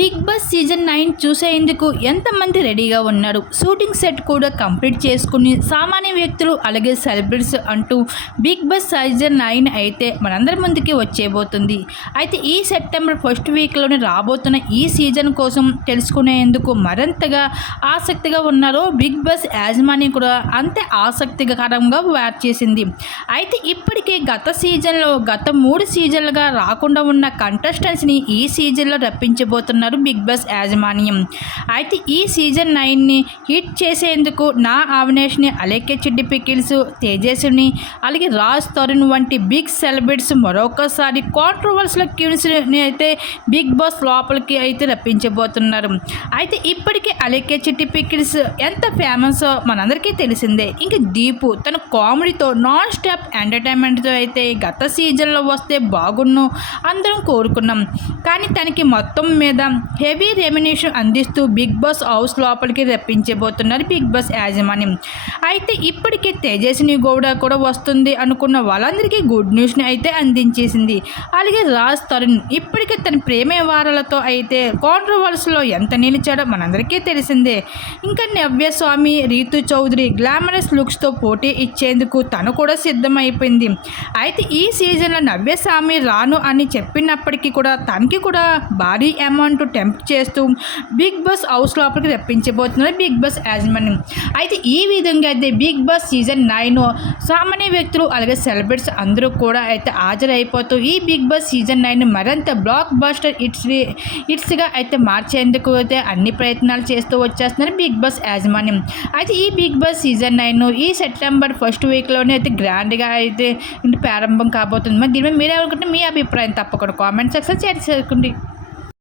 Big boss season nine చూసేందుకు ఎంతమంది రెడీగా ఉన్నారు? షూటింగ్ సెట్ కూడా కంప్లీట్ చేసుకుని సామాన్య వ్యక్తులు అలాగే సెలబ్రిటీస్ అంటూ బిగ్ బాస్ సీజన్ నైన్ అయితే మనందరి ముందుకి వచ్చేబోతుంది అయితే ఈ సెప్టెంబర్ ఫస్ట్ వీక్లోనే రాబోతున్న ఈ సీజన్ కోసం తెలుసుకునేందుకు మరింతగా ఆసక్తిగా ఉన్నారో బిగ్ బాస్ యాజమాన్యం కూడా అంతే ఆసక్తికరంగా వ్యాట్ చేసింది. అయితే ఇప్పటికే గత సీజన్లో గత మూడు సీజన్లుగా రాకుండా ఉన్న కంటెస్టెంట్స్ని ఈ సీజన్లో రప్పించబోతున్నారు. బిగ్ బాస్ యాజమాన్యం. అయితే ఈ సీజన్ నైన్ని హిట్ చేసేందుకు నా ఆవినేష్ని అలేకే చిడ్డి పికిల్స్ తేజస్ని అలాగే రాజ్ తరుణ్ వంటి బిగ్ సెలబ్రిటీస్ మరొకసారి కాంట్రవర్సల్ క్యూన్స్ని అయితే బిగ్ బాస్ లోపలికి అయితే రప్పించబోతున్నారు. అయితే ఇప్పటికే అలేకే చిట్టి పికిల్స్ ఎంత ఫేమస్ మనందరికీ తెలిసిందే. ఇంక దీపు తన కామెడీతో నాన్ స్టాప్ ఎంటర్టైన్మెంట్తో అయితే గత సీజన్లో వస్తే బాగున్ను అందరం కోరుకున్నాం. కానీ తనకి మొత్తం మీద హెవీ రెమినేషన్ అందిస్తూ బిగ్ బాస్ హౌస్ లోపలికి రప్పించబోతున్నారు బిగ్ బాస్ యాజమాన్యం అయితే ఇప్పటికే తేజస్విని గౌడ కూడా వస్తుంది అనుకున్న వాళ్ళందరికీ గుడ్ న్యూస్ని అయితే అందించేసింది. అలాగే రాజ్ తరుణ్ ఇప్పటికే తన ప్రేమ వారాలతో అయితే కాంట్రవర్సీలో ఎంత నిలిచాడో మనందరికీ తెలిసిందే. ఇంకా నవ్యస్వామి రీతు చౌదరి గ్లామరస్ లుక్స్తో పోటీ ఇచ్చేందుకు తను కూడా సిద్ధమైపోయింది. అయితే ఈ సీజన్లో నవ్యస్వామి రాను అని చెప్పినప్పటికీ కూడా తనకి కూడా భారీ అమౌంట్ టెంప్ట్ చేస్తూ బిగ్ బాస్ హౌస్ లోపలికి రప్పించబోతున్నారు బిగ్ బాస్ యాజమాన్యం అయితే ఈ విధంగా అయితే బిగ్ బాస్ సీజన్ నైన్ సామాన్య వ్యక్తులు అలాగే సెలబ్రిటీస్ అందరూ కూడా అయితే హాజరైపోతూ ఈ బిగ్ బాస్ సీజన్ నైన్ మరింత బ్లాక్ బాస్టర్ ఇట్స్ ఇట్స్గా అయితే మార్చేందుకు అయితే అన్ని ప్రయత్నాలు చేస్తూ వచ్చేస్తున్నారు బిగ్ బాస్ యాజమాన్యం అయితే ఈ బిగ్ బాస్ సీజన్ నైన్ ఈ సెప్టెంబర్ ఫస్ట్ వీక్లోనే అయితే గ్రాండ్గా అయితే ప్రారంభం కాబోతుంది. మరి దీని మీద మీరేమనుకుంటే మీ అభిప్రాయం తప్పకుండా కామెంట్ సెక్షన్ షేర్ చేసుకోండి